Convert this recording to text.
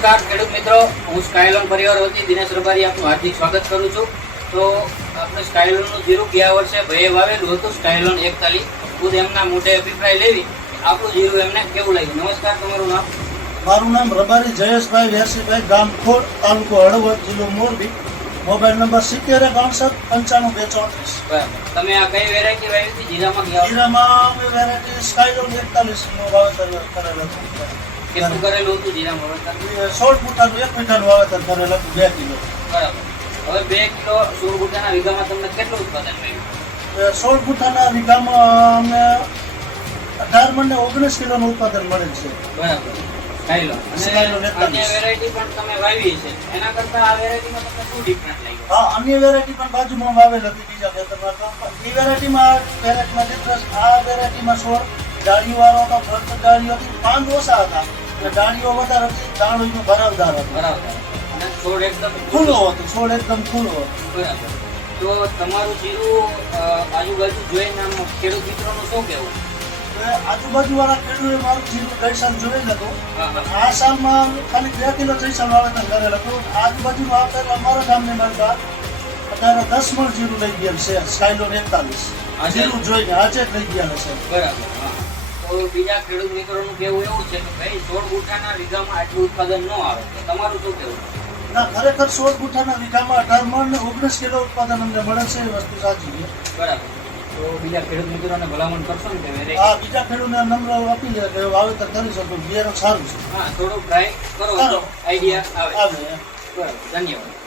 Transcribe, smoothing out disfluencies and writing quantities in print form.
નમસ્કાર ખેડૂત મિત્રો, હું સ્કાયલોન પરિવાર વતી દિનેશ રબારી આપનું હાર્દિક સ્વાગત કરું છું. તો આપણે સ્કાયલોનનું જીરું ગયા વર્ષે ભયે વાવેલું હતું, સ્કાયલોન 41. ખુદ એમના મોઢે અભિપ્રાય લેવી આપણું જીરું એમને કેવું લાગ્યું. નમસ્કાર, તમારું નામ? મારું નામ રબારી જયેશભાઈ વેરસીભાઈ, ગામ ખોડ, તાલુકો હળવદ, જિલ્લો મોરબી. Mobile number 7061955234. બરાબર. તમે આ કઈ વેરાયટી વાવી હતી જીરામાં ગયા વર્ષે? જીરામાં અમે વેરાયટી સ્કાયલોન 41 નું વાવેતર કરેલ હતું. કેટલું કરેલું હતું જીરામાં વાવેતર? 16 ફૂટાનું 1 મીઠાનું વાવેતર કરેલ હતું, 2 કિલો. બરાબર. હવે 2 કિલો 16 ગુંઠાના વીઘામાં તમને કેટલું ઉત્પાદન મળ્યું? 16 ફૂટાના વીઘામાં અમને 18 મણ ને 19 કિલોનું ઉત્પાદન મળેલ છે. બરાબર. સ્કાયલોન સ્કાયલોન અને 41. અન્ય વેરાયટી પણ તમે વાવી છે, એના કરતા આ વેરાયટીમાં તમને શું ડિફરન્ટ લાગ્યું? હા, અન્ય વેરાયટી પણ બાજુમાં વાવેલ હતી બીજા ખેતરમાં. તો એ વેરાયટીમાં ડિફરન્સ, આ વેરાયટીમાં 16 ડાળીઓ વાળો હતો, ફરત ડાળીઓ હતી, પાંદ ઓછા હતા અને ડાળીઓ વધારે હતી, દાણું ભરાવદાર હતું, બરાબર. અને છોડ એકદમ ખુલ્લો હતો, છોડ એકદમ ખુલ્લો હતો. બરાબર. તો તમારું જીરું આજુબાજુ જોઈને આમ ખેડૂત મિત્રોનું શું કહેવું? આજુબાજુ વાળા ખેડૂતે મારું જીરું ગઈ સાલ જોયેલ હતું. હા, હા. આ સાલમાં ખાલી 2 કિલો જઈ સાલ વાવેતર કરેલ હતું. આજુબાજુનું વાવેતર અમારા ગામની બાજુ અત્યારે 10 મણ જીરું લઈ ગયેલ છે, સ્કાયલોન 41. આજે? જીરું જોઈને આજે જ લઈ ગયા છે. બરાબર. હા. તો બીજા ખેડૂત મિત્રોનું કહેવું એવું છે કે ભાઈ 16 ગુંઠાના વીઘામાં આટલું ઉત્પાદન ન આવે, તો તમારું શું કહેવું? ના, ખરેખર 16 ગુંઠાના વીઘામાં 18 મણ ને 19 કિલો ઉત્પાદન અમને મળે છે, એ વસ્તુ સાચી છે. બરાબર. તો બીજા ખેડૂત મિત્રોને ભલામણ કરશો ને કે વેરાયટી? હા, બીજા ખેડૂતને નમ્ર આપી લે કે વાવેતર કરી શકો, બિયારણ સારું છે. હા, થોડું ટ્રાય કરો તો કરો. આઈડિયા આવે. આવે. બરાબર. ધન્યવાદ.